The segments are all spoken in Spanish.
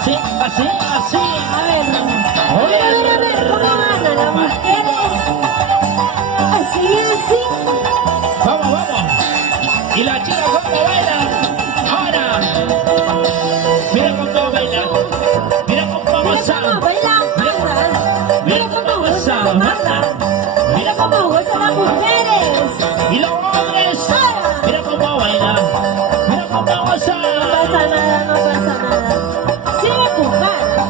así, así, así. A ver, ¿cómo andan las mujeres? Así, así. Vamos, vamos. Y la chica cómo baila. Ahora. Mira cómo baila. Mira cómo goza. Mira cómo goza Marta. Mira cómo gozan las mujeres. Y los hombres. Mira cómo baila. Mira cómo goza. No pasa nada, no pasa nada. Sigue empujando.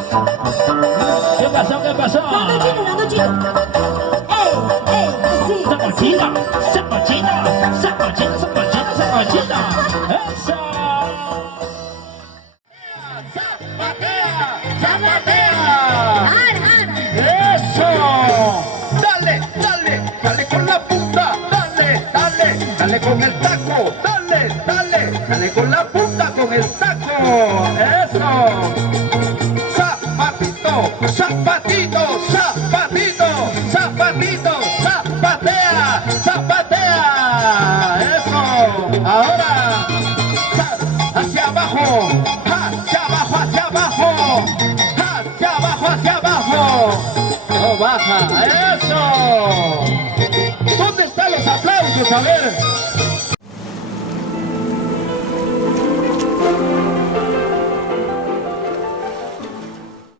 ¿Qué pasó? ¿Qué pasó? Dando chino. Ey, así. ¡Sacochino! ¡Sacochino! ¡Sacochino! ¡Sacochino! ¡Sacochino! ¡Eso! ¡Zapatea! ¡Zapatea! ¡Eso! ¡Dale, dale! ¡Dale con la punta! ¡Dale, dale! ¡Dale con el taco! ¡Dale, dale! ¡Dale con la punta con el taco! ¡Eso! ¡Zapatito! ¡Zapatito! ¡Zapatito! ¡Zapatito! ¡Zapatea! ¡Zapatea! ¡Eso! Ahora hacia abajo, hacia abajo, hacia abajo, hacia abajo, hacia abajo. No baja, eso. ¿Dónde están los aplausos? A ver.